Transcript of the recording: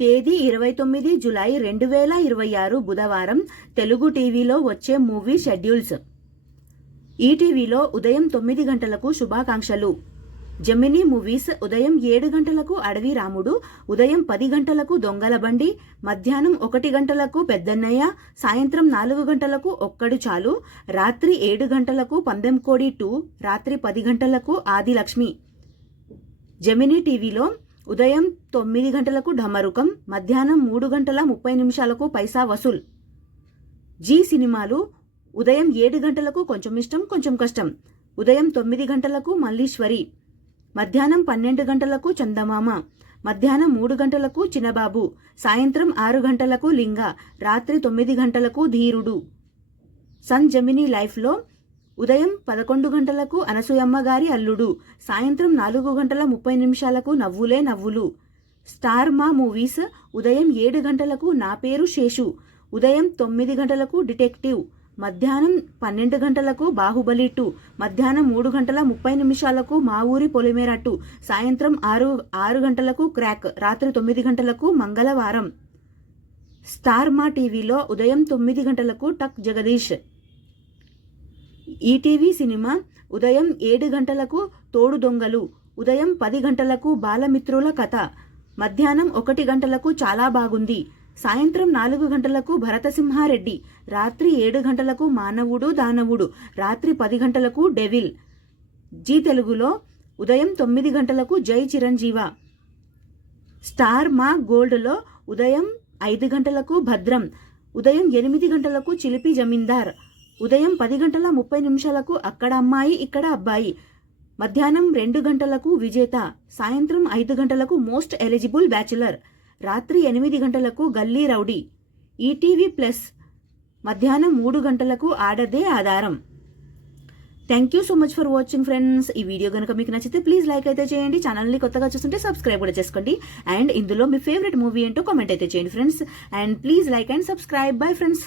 తేదీ 29 జూలై 2026 బుధవారం తెలుగు టీవీలో వచ్చే మూవీ షెడ్యూల్స్. ఈటీవీలో ఉదయం 9 గంటలకు శుభాకాంక్షలు. జెమినీ మూవీస్ ఉదయం 7 గంటలకు అడవి రాముడు, ఉదయం 10 గంటలకు దొంగల బండి, మధ్యాహ్నం 1 గంటలకు పెద్దన్నయ్య, సాయంత్రం 4 గంటలకు ఒక్కడు చాలు, రాత్రి 7 గంటలకు పందెంకోడి 2, రాత్రి 10 గంటలకు ఆదిలక్ష్మి. జెమినీ టీవీలో ఉదయం 9 గంటలకు ఢమరుకం, మధ్యాహ్నం 3 గంటల 30 నిమిషాలకు పైసా వసూల్. జీ సినిమాలు ఉదయం 7 గంటలకు కొంచెం ఇష్టం కొంచెం కష్టం, ఉదయం 9 గంటలకు మల్లీశ్వరి, మధ్యాహ్నం 12 గంటలకు చందమామ, మధ్యాహ్నం 3 గంటలకు చిన్నబాబు, సాయంత్రం 6 గంటలకు లింగ, రాత్రి 9 గంటలకు ధీరుడు. సన్ జెమినీ లైఫ్లో ఉదయం 11 గంటలకు అనసూయమ్మ గారి అల్లుడు, సాయంత్రం 4 గంటల 30 నిమిషాలకు నవ్వులే నవ్వులు. స్టార్ మా మూవీస్ ఉదయం 7 గంటలకు నా పేరు శేషు, ఉదయం 9 గంటలకు డిటెక్టివ్, మధ్యాహ్నం 12 గంటలకు బాహుబలి 2, మధ్యాహ్నం 3 గంటల 30 నిమిషాలకు మా ఊరి పొలిమేర 2, సాయంత్రం 6 గంటలకు క్రాక్, రాత్రి 9 గంటలకు మంగళవారం. స్టార్ మా టీవీలో ఉదయం 9 గంటలకు టక్ జగదీష్. ఈటీవీ సినిమా ఉదయం 7 గంటలకు తోడు దొంగలు, ఉదయం 10 గంటలకు బాలమిత్రుల కథ, మధ్యాహ్నం 1 గంటలకు చాలా బాగుంది, సాయంత్రం 4 గంటలకు భరతసింహారెడ్డి, రాత్రి 7 గంటలకు మానవుడు దానవుడు, రాత్రి 10 గంటలకు డెవిల్. జీ తెలుగులో ఉదయం 9 గంటలకు జై చిరంజీవ. స్టార్ మా గోల్డ్లో ఉదయం 5 గంటలకు భద్రం, ఉదయం 8 గంటలకు చిలిపి జమీందార్, ఉదయం 10 గంటల 30 నిమిషాలకు అక్కడ అమ్మాయి ఇక్కడ అబ్బాయి, మధ్యాహ్నం 2 గంటలకు విజేత, సాయంత్రం 5 గంటలకు మోస్ట్ ఎలిజిబుల్ బ్యాచులర్, రాత్రి 8 గంటలకు గల్లీ రౌడీ. ఈటీవీ ప్లస్ మధ్యాహ్నం 3 గంటలకు ఆడదే ఆధారం. Thank you so much for watching friends. ఈ వీడియో కనుక మీకు నచ్చితే ప్లీజ్ లైక్ అయితే చేయండి, ఛానల్ని కొత్తగా చూస్తుంటే సబ్స్క్రైబ్ కూడా చేసుకోండి, అండ్ ఇందులో మీ ఫేవరెట్ మూవీ ఏంటో కామెంట్ అయితే చేయండి friends, and please like and subscribe. Bye friends.